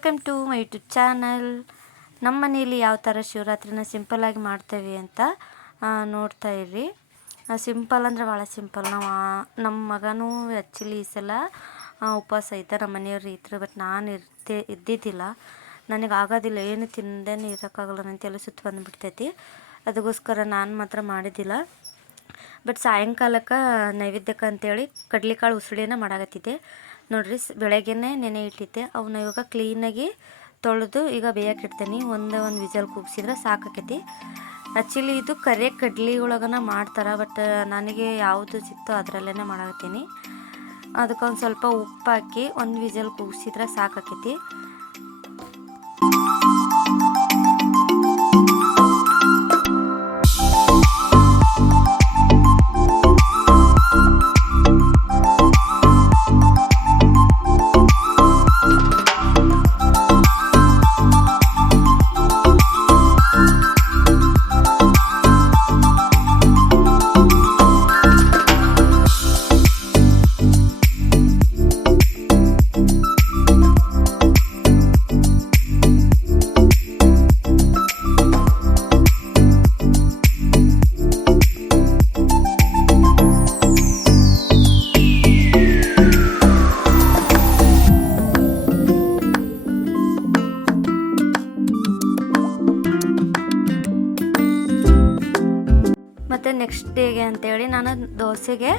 Welcome to my YouTube channel. ನಮ್ಮ ಮನೆಯಲ್ಲಿ ಯಾವ ಥರ ಶಿವರಾತ್ರಿನ ಸಿಂಪಲ್ಲಾಗಿ ಮಾಡ್ತೇವೆ ಅಂತ ನೋಡ್ತಾ ಇರ್ರಿ. ಸಿಂಪಲ್ ಅಂದರೆ ಭಾಳ ಸಿಂಪಲ್. ನಮ್ಮ ಮಗನೂ ಆ್ಯಕ್ಚುಲಿ ಈ ಸಲ ಉಪವಾಸ ಐತೆ, ನಮ್ಮ ಮನೆಯವ್ರು ಇದ್ರು. ಬಟ್ ನಾನು ಇದ್ದಿದ್ದಿಲ್ಲ, ನನಗೆ ಆಗೋದಿಲ್ಲ, ಏನು ತಿಂದೇನೆ ಇರೋಕ್ಕಾಗಲ್ಲ, ನನ್ನ ತಲೆ ಸುತ್ತು ಬಂದುಬಿಡ್ತೈತಿ. ಅದಕ್ಕೋಸ್ಕರ ನಾನು ಮಾತ್ರ ಮಾಡಿದ್ದಿಲ್ಲ. ಬಟ್ ಸಾಯಂಕಾಲಕ್ಕೆ ನೈವೇದ್ಯಕ್ಕೆ ಅಂತೇಳಿ ಕಡ್ಲೆಕಾಳು ಉಸುಳಿನ ಮಾಡಾಕತ್ತಿದ್ದೆ ನೋಡ್ರಿ. ಬೆಳಗ್ಗೆನೇ ನೆನೆ ಇಟ್ಟಿದ್ದೆ. ಅವನ್ನ ಇವಾಗ ಕ್ಲೀನಾಗಿ ತೊಳೆದು ಈಗ ಬೇಯಕ್ಕೆ ಇಡ್ತೇನೆ. ಒಂದು ವಿಜಲ್ ಕೂಗಿಸಿದ್ರೆ ಸಾಕಾಕೈತಿ. ಆ್ಯಕ್ಚುಲಿ ಇದು ಕರೆ ಕಡ್ಲಿ ಒಳಗನ ಮಾಡ್ತಾರೆ, ಬಟ್ ನನಗೆ ಯಾವುದು ಸಿಕ್ತೋ ಅದರಲ್ಲೇ ಮಾಡಾಕತ್ತೀನಿ. ಅದಕ್ಕೊಂದು ಸ್ವಲ್ಪ ಉಪ್ಪು ಹಾಕಿ ಒಂದು ವಿಜಲ್ ಕೂಗಿಸಿದ್ರೆ ಸಾಕಾಕೈತಿ. ಮತ್ತು ನೆಕ್ಸ್ಟ್ ಡೇಗೆ ಅಂತೇಳಿ ನಾನು ದೋಸೆಗೆ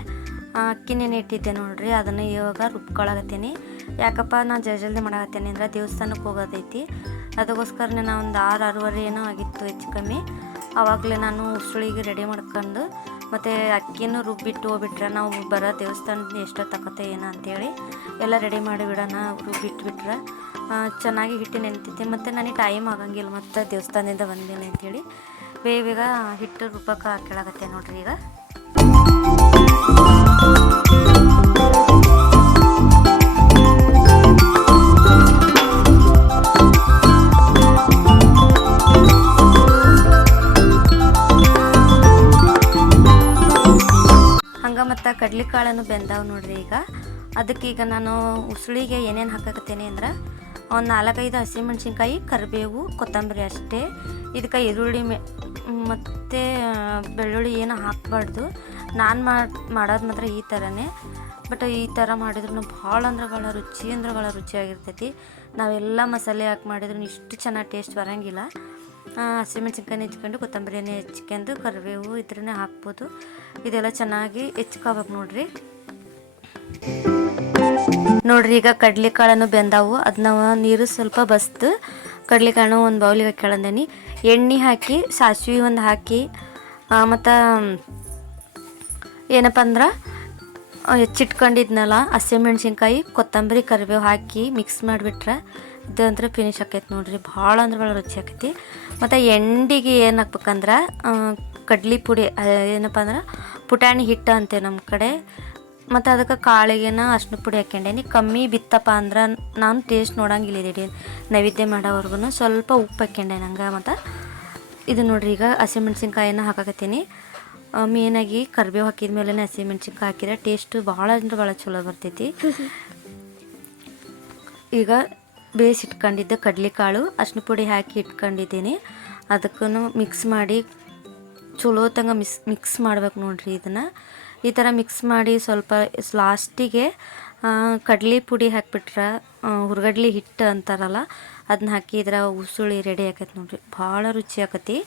ಅಕ್ಕಿ ನೆನೆ ಇಟ್ಟಿದ್ದೆ ನೋಡ್ರಿ. ಅದನ್ನು ಇವಾಗ ರುಬ್ಕೊಳಕತ್ತೀನಿ. ಯಾಕಪ್ಪ ನಾನು ಜಲ್ದಿ ಮಾಡಾಕತ್ತೀನಿ ಅಂದ್ರೆ ದೇವಸ್ಥಾನಕ್ಕೆ ಹೋಗೋದೈತಿ. ಅದಕ್ಕೋಸ್ಕರನೇ ನಾನು ಒಂದು 6-6:30 ಏನೋ ಆಗಿತ್ತು ಹೆಚ್ಚು ಕಮ್ಮಿ. ಆವಾಗಲೇ ನಾನು ಉಸುಳಿಗೆ ರೆಡಿ ಮಾಡ್ಕೊಂಡು ಮತ್ತು ಅಕ್ಕಿನೂ ರುಬ್ಬಿಟ್ಟು ಹೋಗ್ಬಿಟ್ರೆ ನಾವು ಬರೋ ದೇವಸ್ಥಾನದ ಎಷ್ಟೊತ್ತಾಕತ್ತೆ ಏನೋ ಅಂಥೇಳಿ ಎಲ್ಲ ರೆಡಿ ಮಾಡಿ ಬಿಡೋಣ. ರುಬ್ಬಿಟ್ಬಿಟ್ರೆ ಚೆನ್ನಾಗಿ ಹಿಟ್ಟು ನೆನೆತೈತಿ. ಮತ್ತು ನನಗೆ ಟೈಮ್ ಆಗಂಗಿಲ್ಲ ಮತ್ತು ದೇವಸ್ಥಾನದಿಂದ ಬಂದೇನೆ ಅಂಥೇಳಿ ಬೇಗ ಹಿಟ್ಟು ರುಬ್ಬಕ್ಕೆ ಹಾಕಲಾಗತ್ತೆ ನೋಡ್ರಿ. ಈಗ ಹಂಗೆ ಮತ್ತು ಕಡ್ಲೆಕಾಳನ್ನು ಬೆಂದಾವು ನೋಡ್ರಿ. ಈಗ ಅದಕ್ಕೀಗ ನಾನು ಉಸುಳಿಗೆ ಏನೇನು ಹಾಕಕತ್ತೇನೆ ಅಂದ್ರೆ ಒಂದು 4-5 ಹಸಿಮೆಣ್ಸಿನ್ಕಾಯಿ, ಕರಿಬೇವು, ಕೊತ್ತಂಬರಿ ಅಷ್ಟೇ. ಇದಕ್ಕೆ ಈರುಳ್ಳಿ ಮತ್ತು ಬೆಳ್ಳುಳ್ಳಿ ಏನು ಹಾಕಬಾರ್ದು. ನಾನು ಮಾಡೋದು ಮಾತ್ರ ಈ ಥರನೇ. ಬಟ್ ಈ ಥರ ಮಾಡಿದ್ರೂ ಭಾಳ ಅಂದ್ರೆ ಭಾಳ ರುಚಿಯಾಗಿರ್ತೈತಿ. ನಾವೆಲ್ಲ ಮಸಾಲೆ ಹಾಕಿ ಮಾಡಿದ್ರೂ ಇಷ್ಟು ಚೆನ್ನಾಗಿ ಟೇಸ್ಟ್ ಬರೋಂಗಿಲ್ಲ. ಹಸಿಮೆಣ್ಸಿನ್ಕಾಯಿ ಹೆಚ್ಕೊಂಡು, ಕೊತ್ತಂಬರಿನೇ ಹೆಚ್ಕೊಂಡು, ಕರಿಬೇವು ಇದ್ರನ್ನೇ ಹಾಕ್ಬೋದು. ಇದೆಲ್ಲ ಚೆನ್ನಾಗಿ ಹೆಚ್ಕೋಬೇಕು ನೋಡ್ರಿ. ಈಗ ಕಡ್ಲೆಕಾಳನ್ನು ಬೆಂದಾವು. ಅದನ್ನ ನೀರು ಸ್ವಲ್ಪ ಬಸ್ತು ಕಡ್ಲೆಕಾಳನ್ನು ಒಂದು ಬೌಲಿಗೆ ಹಾಕ್ಯಳಂದೇನಿ. ಎಣ್ಣೆ ಹಾಕಿ, ಸಾಸಿವೆ ಒಂದು ಹಾಕಿ, ಮತ್ತು ಏನಪ್ಪ ಅಂದ್ರೆ ಹೆಚ್ಚಿಟ್ಕೊಂಡಿದ್ನಲ್ಲ ಹಸಿಮೆಣ್ಸಿನ್ಕಾಯಿ, ಕೊತ್ತಂಬರಿ, ಕರಿಬೇವು ಹಾಕಿ ಮಿಕ್ಸ್ ಮಾಡಿಬಿಟ್ರೆ ಇದು ಅಂದ್ರೆ ಫಿನಿಶ್ ಆಕೈತಿ ನೋಡ್ರಿ. ಭಾಳ ಅಂದ್ರೆ ಭಾಳ ರುಚಿ ಆಕೈತಿ. ಮತ್ತು ಎಂಡಿಗೆ ಏನು ಹಾಕ್ಬೇಕಂದ್ರೆ ಕಡ್ಲಿ ಪುಡಿ, ಏನಪ್ಪ ಅಂದ್ರೆ ಪುಟಾಣಿ ಹಿಟ್ಟು ಅಂತೇವೆ ನಮ್ಮ ಕಡೆ. ಮತ್ತು ಅದಕ್ಕೆ ಕಾಳಿಗೆನ ಅರ್ಶಿನ ಪುಡಿ ಹಾಕ್ಯಂಡೇನಿ. ಕಮ್ಮಿ ಬಿತ್ತಪ್ಪ ಅಂದ್ರೆ ನಾನು ಟೇಸ್ಟ್ ನೋಡಂಗಿಲ್ಲ ಇದ್ದೀರಿ ನೈವೇದ್ಯ ಮಾಡೋವರೆಗೂ ಸ್ವಲ್ಪ ಉಪ್ಪು ಹಾಕ್ಯಂಡೆ ನಂಗೆ. ಮತ್ತು ಇದು ನೋಡ್ರಿ, ಈಗ ಹಸಿಮೆಣ್ಸಿನ್ಕಾಯಿನ ಹಾಕಾಕತ್ತೀನಿ. ಮೇನಾಗಿ ಕರಿಬೇವು ಹಾಕಿದ ಮೇಲೆ ಹಸಿಮೆಣ್ಸಿನ್ಕಾಯಿ ಹಾಕಿದ್ರೆ ಟೇಸ್ಟು ಭಾಳ ಅಂದ್ರೆ ಭಾಳ ಚಲೋ ಬರ್ತೈತಿ. ಈಗ ಬೇಯಿಸಿಟ್ಕೊಂಡಿದ್ದ ಕಡ್ಲೆಕಾಳು ಅರ್ಶಿನ ಪುಡಿ ಹಾಕಿ ಇಟ್ಕೊಂಡಿದ್ದೀನಿ. ಅದಕ್ಕೂ ಮಿಕ್ಸ್ ಮಾಡಿ ಚಲೋ ತಂಗ ಮಿಕ್ಸ್ ಮಾಡ್ಬೇಕು ನೋಡ್ರಿ. ಇದನ್ನು ಈ ಥರ ಮಿಕ್ಸ್ ಮಾಡಿ ಸ್ವಲ್ಪ ಲಾಸ್ಟಿಗೆ ಕಡ್ಲೆ ಪುಡಿ ಹಾಕಿಬಿಟ್ರೆ ಹುರ್ಗಡ್ಲಿ ಹಿಟ್ಟು ಅಂತಾರಲ್ಲ ಅದನ್ನ ಹಾಕಿದ್ರೆ ಉಸುಳಿ ರೆಡಿ ಆಕೈತೆ ನೋಡ್ರಿ. ಭಾಳ ರುಚಿ ಆಕತಿ.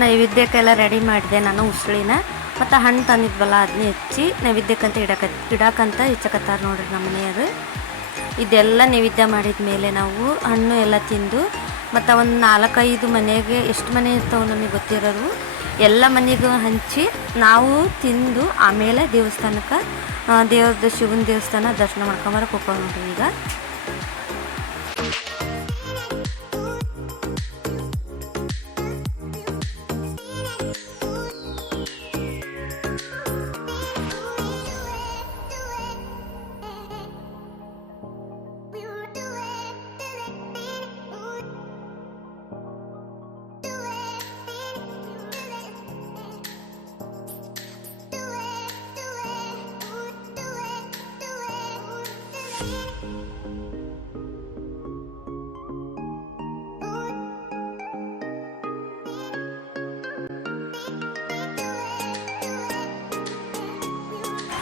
ನೈವೇದ್ಯಕ್ಕೆಲ್ಲ ರೆಡಿ ಮಾಡಿದೆ ನಾನು ಉಸುಳಿನ. ಮತ್ತು ಹಣ್ಣು ತಂದಿದ್ವಲ್ಲ ಅದನ್ನ ಹೆಚ್ಚಿ ನೈವೇದ್ಯಕ್ಕಂತ ಇಡಕ್ಕಂತ ಹೆಚ್ಚಕತ್ತಾರ ನೋಡ್ರಿ ನಮ್ಮ ಮನೆಯವರು. ಇದೆಲ್ಲ ನೈವೇದ್ಯ ಮಾಡಿದ ಮೇಲೆ ನಾವು ಹಣ್ಣು ಎಲ್ಲ ತಿಂದು, ಮತ್ತು ಒಂದು 4-5 ಮನೆಗೆ ಎಷ್ಟು ಮನೆ ಇರ್ತಾವೆ ನಮಗೆ ಗೊತ್ತಿರೋರು ಎಲ್ಲ ಮನೆಗೂ ಹಂಚಿ ನಾವು ತಿಂದು ಆಮೇಲೆ ದೇವಸ್ಥಾನಕ್ಕೆ ಶಿವನ ದೇವಸ್ಥಾನ ದರ್ಶನ ಮಾಡ್ಕೊಂಬರಕ್ಕೆ ಹೋಗ್ತೀವಿ ನೋಡ್ರಿ. ಈಗ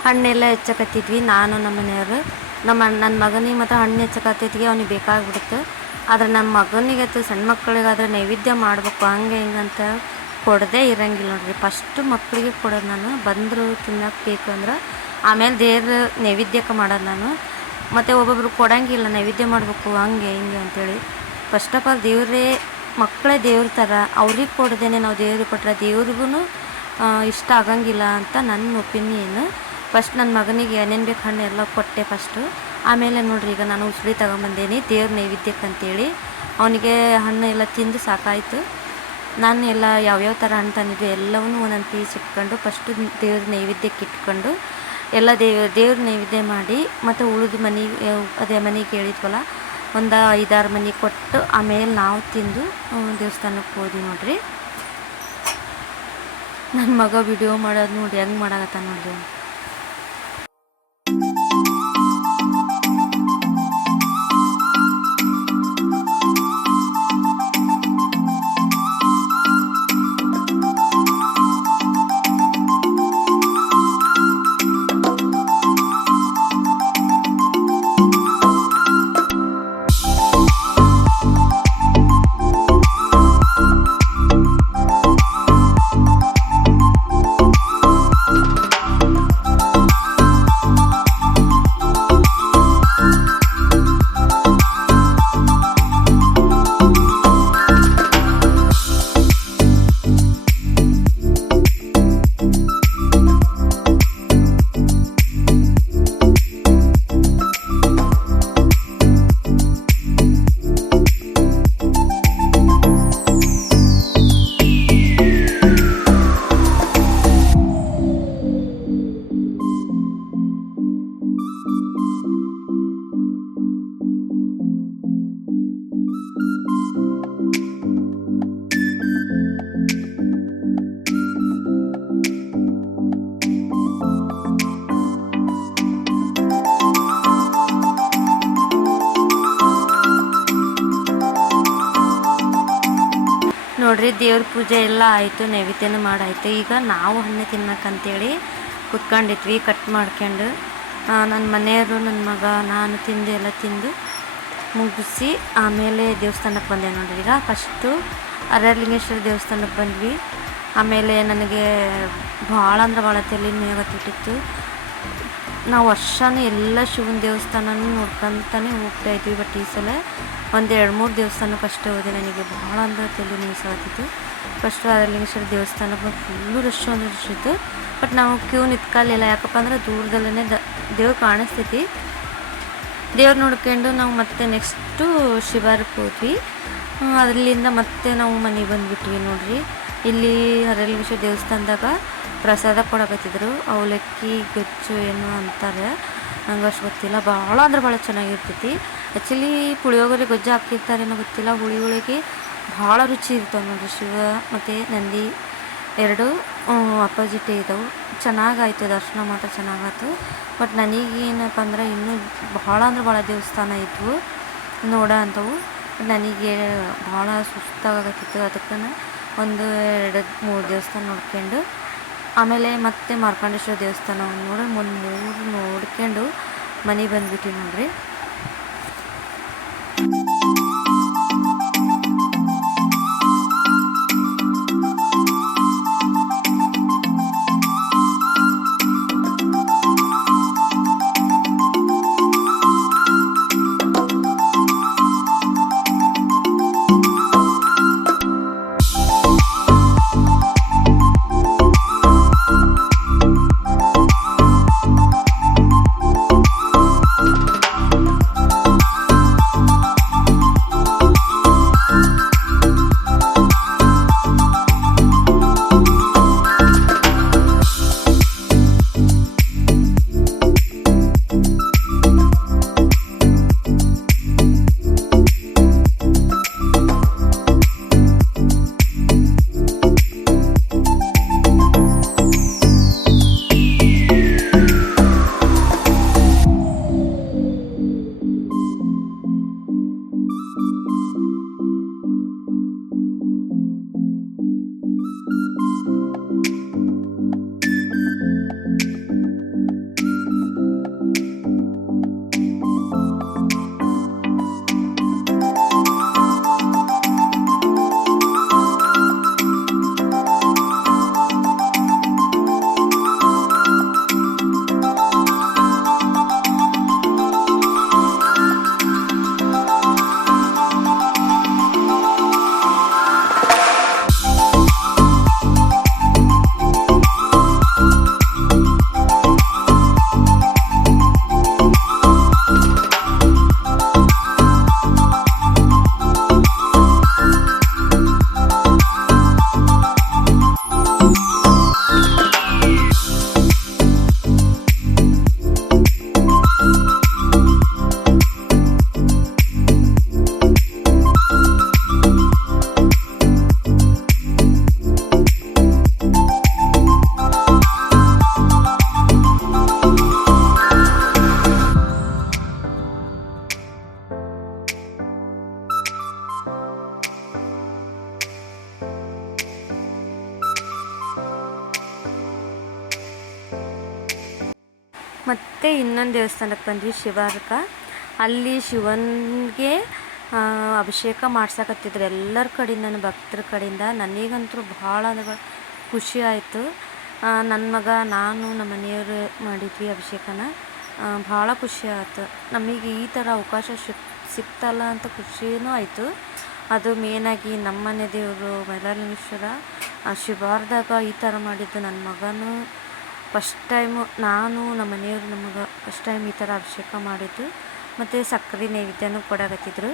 ಹಣ್ಣೆಲ್ಲ ಹೆಚ್ಚಕತ್ತಿದ್ವಿ ನಾನು ನಮ್ಮ ಮನೆಯವರು. ನನ್ನ ಮಗನಿಗೆ ಮಾತ್ರ ಹಣ್ಣು ಹೆಚ್ಚಕತ್ತಿದ್ವಿ, ಅವ್ನಿಗೆ ಬೇಕಾಗ್ಬಿಡುತ್ತೆ. ಆದರೆ ನನ್ನ ಮಗನಿಗೆ ಸಣ್ಣ ಮಕ್ಕಳಿಗಾದ್ರೆ ನೈವೇದ್ಯ ಮಾಡಬೇಕು ಹಂಗೆ ಹಿಂಗಂತ ಕೊಡದೇ ಇರಂಗಿಲ್ಲ ನೋಡ್ರಿ. ಫಸ್ಟು ಮಕ್ಕಳಿಗೆ ಕೊಡೋದು ನಾನು, ಬಂದರು ತಿನ್ನಕ್ಕೆ ಬೇಕು ಅಂದ್ರೆ ಆಮೇಲೆ ದೇವ್ರ ನೈವೇದ್ಯಕ್ಕೆ ಮಾಡೋದು ನಾನು. ಮತ್ತು ಒಬ್ಬೊಬ್ರು ಕೊಡೋಂಗಿಲ್ಲ, ನೈವೇದ್ಯ ಮಾಡಬೇಕು ಹಂಗೆ ಹಿಂಗೆ ಅಂತೇಳಿ. ಫಸ್ಟ್ ಆಫ್ ಆಲ್ ದೇವರೇ, ಮಕ್ಕಳೇ ದೇವ್ರ ಥರ, ಅವ್ರಿಗೆ ಕೊಡ್ದೇನೆ ನಾವು ದೇವ್ರಿಗೆ ಕೊಟ್ಟರೆ ದೇವ್ರಿಗೂ ಇಷ್ಟ ಆಗಂಗಿಲ್ಲ ಅಂತ ನನ್ನ ಒಪಿನಿಯನ್. ಫಸ್ಟ್ ನನ್ನ ಮಗನಿಗೆ ಏನೇನು ಬೇಕು ಹಣ್ಣು ಎಲ್ಲ ಕೊಟ್ಟೆ ಫಸ್ಟು. ಆಮೇಲೆ ನೋಡ್ರಿ ಈಗ ನಾನು ಉಸ್ಲಿ ತಗೊಂಬಂದೇನಿ ದೇವ್ರ ನೈವೇದ್ಯಕ್ಕೆ ಅಂತೇಳಿ. ಅವನಿಗೆ ಹಣ್ಣು ಎಲ್ಲ ತಿಂದು ಸಾಕಾಯಿತು. ನಾನು ಎಲ್ಲ ಯಾವ್ಯಾವ ಥರ ಹಣ್ಣು ತಂದಿದ್ದೆ ಎಲ್ಲವನ್ನೂ ಒಂದೊಂದು ಪೀಸ್ ಇಟ್ಕೊಂಡು ಫಸ್ಟು ದೇವ್ರ ನೈವೇದ್ಯಕ್ಕೆ ಇಟ್ಕೊಂಡು ಎಲ್ಲ ದೇವ್ರ ನೈವೇದ್ಯ ಮಾಡಿ ಮತ್ತು ಉಳಿದ ಮನೆಗೆ ಹೇಳಿದ್ವಲ್ಲ ಒಂದು 5-6 ಮನೆಗೆ ಕೊಟ್ಟು ಆಮೇಲೆ ನಾವು ತಿಂದು ದೇವಸ್ಥಾನಕ್ಕೆ ಹೋದ್ವಿ ನೋಡ್ರಿ. ನನ್ನ ಮಗ ವಿಡಿಯೋ ಮಾಡೋದು ನೋಡಿ ಹೆಂಗೆ ಮಾಡಾಕತ್ತ ನೋಡ್ರಿ. ನೋಡ್ರಿ ದೇವ್ರ ಪೂಜೆ ಎಲ್ಲ ಆಯಿತು, ನೈವೇದ್ಯನೂ ಮಾಡಾಯಿತು. ಈಗ ನಾವು ಹಣ್ಣು ತಿನ್ನಕ್ಕಂತೇಳಿ ಕುತ್ಕೊಂಡಿದ್ವಿ ಕಟ್ ಮಾಡ್ಕೊಂಡು. ನನ್ನ ಮನೆಯವರು, ನನ್ನ ಮಗ, ನಾನು ತಿಂದು ಎಲ್ಲ ತಿಂದು ಮುಗಿಸಿ ಆಮೇಲೆ ದೇವಸ್ಥಾನಕ್ಕೆ ಬಂದೆ ನೋಡ್ರಿ. ಈಗ ಫಸ್ಟು ಅರಳಿಂಗೇಶ್ವರ ದೇವಸ್ಥಾನಕ್ಕೆ ಬಂದ್ವಿ. ಆಮೇಲೆ ನನಗೆ ಭಾಳ ಅಂದ್ರೆ ಭಾಳ ತಲೆ ಮೇಗತ್ತಿಟ್ಟಿತ್ತು. ನಾವು ವರ್ಷನೂ ಎಲ್ಲ ಶಿವನ ದೇವಸ್ಥಾನನೂ ನೋಡ್ಕೊತಾನೆ ಹೋಗ್ತಾಯಿದ್ವಿ. ಬಟ್ ಈ ಸಲ ಒಂದು 2-3 ದೇವಸ್ಥಾನಕ್ಕೆ ಅಷ್ಟೇ ಹೋದೆ. ನನಗೆ ಭಾಳ ಅಂದ್ರೆ ತಲೆ ನೀಸಾಗ್ತಿತ್ತು. ಫಸ್ಟು ಅರಳಿಂಗೇಶ್ವರ ದೇವಸ್ಥಾನಕ್ಕೆ ಫುಲ್ಲು ರಶ್ ಅಂದ್ರೆ ರಶ್ ಇತ್ತು. ಬಟ್ ನಾವು ಕ್ಯೂ ನಿಂತ್ಕೊಳ್ಳಿಲ್ಲ, ಯಾಕಪ್ಪ ಅಂದ್ರೆ ದೂರದಲ್ಲೇ ದೇವ್ರು ಕಾಣಿಸ್ತೈತಿ. ದೇವ್ರು ನೋಡ್ಕೊಂಡು ನಾವು ಮತ್ತೆ ನೆಕ್ಸ್ಟು ಶಿವಾರಕ್ಕೆ ಹೋದ್ವಿ. ಅದರಿಂದ ಮತ್ತೆ ನಾವು ಮನೆಗೆ ಬಂದುಬಿಟ್ವಿ ನೋಡ್ರಿ. ಇಲ್ಲಿ ಅರಳಿಂಗೇಶ್ವರ ದೇವಸ್ಥಾನದಾಗ ಪ್ರಸಾದ ಕೊಡಕತ್ತಿದ್ರು, ಅವಲಕ್ಕಿ ಗೊಜ್ಜು ಏನೋ ಅಂತಾರೆ, ನಂಗೆ ಅಷ್ಟು ಗೊತ್ತಿಲ್ಲ. ಭಾಳ ಅಂದ್ರೆ ಭಾಳ ಚೆನ್ನಾಗಿರ್ತೈತಿ. ಆ್ಯಕ್ಚುಲಿ ಪುಳಿಯೋಗರೆ ಗೊಜ್ಜು ಹಾಕಿರ್ತಾರೇನೋ ಗೊತ್ತಿಲ್ಲ, ಹುಳಿಗೆ ಭಾಳ ರುಚಿ ಇರ್ತಾವೆ ನೋಡ್ರಿ. ಶಿವ ಮತ್ತು ನಂದಿ ಎರಡು ಅಪೋಸಿಟೇ ಇದ್ದವು. ಚೆನ್ನಾಗಾಯ್ತು, ದರ್ಶನ ಮಾತ್ರ ಚೆನ್ನಾಗಾಯ್ತು. ಬಟ್ ನನಗೇನಪ್ಪ ಅಂದ್ರೆ ಇನ್ನೂ ಭಾಳ ಅಂದ್ರೆ ಭಾಳ ದೇವಸ್ಥಾನ ಇದ್ವು ನೋಡೋ ಅಂಥವು. ನನಗೆ ಭಾಳ ಸುಸ್ತಾಗತ್ತಿತ್ತು. ಅದಕ್ಕೆ 1-2-3 ದೇವಸ್ಥಾನ ನೋಡ್ಕೊಂಡು ಆಮೇಲೆ ಮತ್ತೆ ಮಾರ್ಕಂಡೇಶ್ವರ ದೇವಸ್ಥಾನ ನೋಡಿ 3 ನೋಡ್ಕೊಂಡು ಮನೆಗೆ ಬಂದ್ಬಿಟ್ಟು ನೋಡ್ರಿ. ಮತ್ತು ಇನ್ನೊಂದು ದೇವಸ್ಥಾನಕ್ಕೆ ಬಂದ್ವಿ, ಶಿವಾರ್ಕ. ಅಲ್ಲಿ ಶಿವನಿಗೆ ಅಭಿಷೇಕ ಮಾಡ್ಸಕತ್ತಿದ್ರು ಎಲ್ಲರ ಕಡೆಯಿಂದ, ನನ್ನ ಭಕ್ತರ ಕಡೆಯಿಂದ. ನನಗಂತೂ ಭಾಳ ಖುಷಿ ಆಯಿತು. ನನ್ನ ಮಗ, ನಾನು, ನಮ್ಮ ಮನೆಯವರು ಮಾಡಿದ್ವಿ ಅಭಿಷೇಕನ. ಭಾಳ ಖುಷಿ ಆಯ್ತು. ನಮಗೆ ಈ ಥರ ಅವಕಾಶ ಸಿಕ್ತಲ್ಲ ಅಂತ ಖುಷಿನೂ ಆಯಿತು. ಅದು ಮೇನಾಗಿ ನಮ್ಮ ಮನೆ ದೇವರು ಮೈಲಾರಲಿಂಗೇಶ್ವರ ಶಿವಾರ್ದಾಗ ಈ ಥರ ಮಾಡಿದ್ದು. ನನ್ನ ಮಗನೂ ಫಸ್ಟ್ ಟೈಮು, ನಾನು ನಮ್ಮ ಮನೆಯವರು ನಮಗೆ ಫಸ್ಟ್ ಟೈಮ್ ಈ ಥರ ಅಭಿಷೇಕ ಮಾಡಿದ್ದು. ಮತ್ತು ಸಕ್ಕರೆ ನೈವೇದ್ಯನೂ ಕೊಡಕತ್ತಿದ್ರು.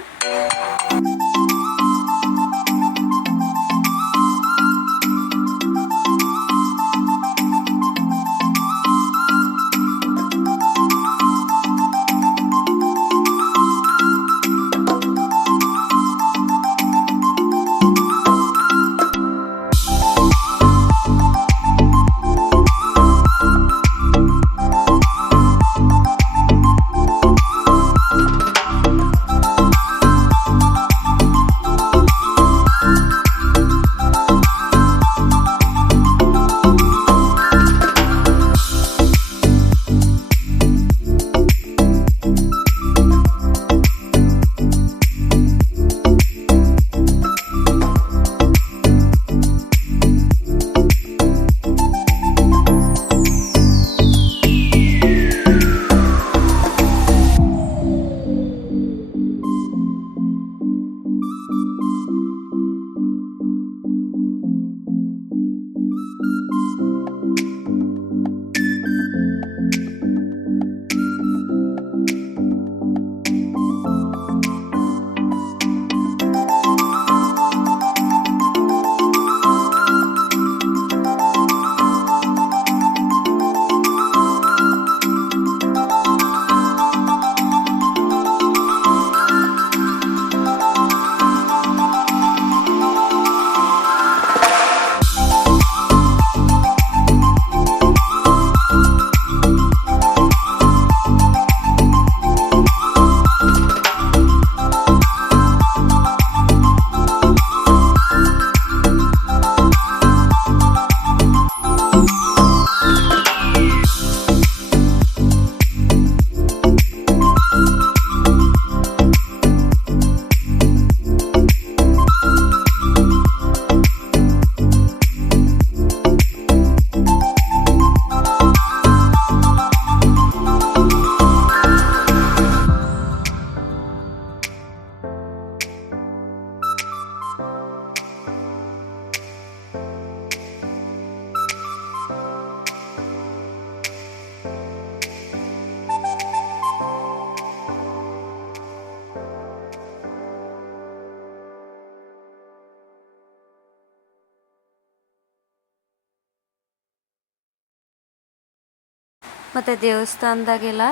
ಮತ್ತು ದೇವಸ್ಥಾನದಾಗೆಲ್ಲ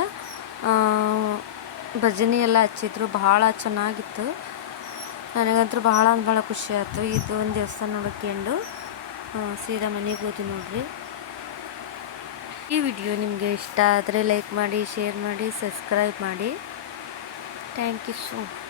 ಭಜನೆ ಎಲ್ಲ ಹಚ್ಚಿದ್ರು, ಭಾಳ ಚೆನ್ನಾಗಿತ್ತು. ನನಗಂತೂ ಭಾಳ ಖುಷಿ ಆಯಿತು. ಇದು ಒಂದು ದೇವಸ್ಥಾನ ನೋಡ್ಕೊಂಡು ಸೀದಾ ಮನೆಗೆ ಹೋದ್ವಿ ನೋಡ್ರಿ. ಈ ವಿಡಿಯೋ ನಿಮಗೆ ಇಷ್ಟ ಆದರೆ ಲೈಕ್ ಮಾಡಿ, ಶೇರ್ ಮಾಡಿ, ಸಬ್ಸ್ಕ್ರೈಬ್ ಮಾಡಿ. Thank you so much.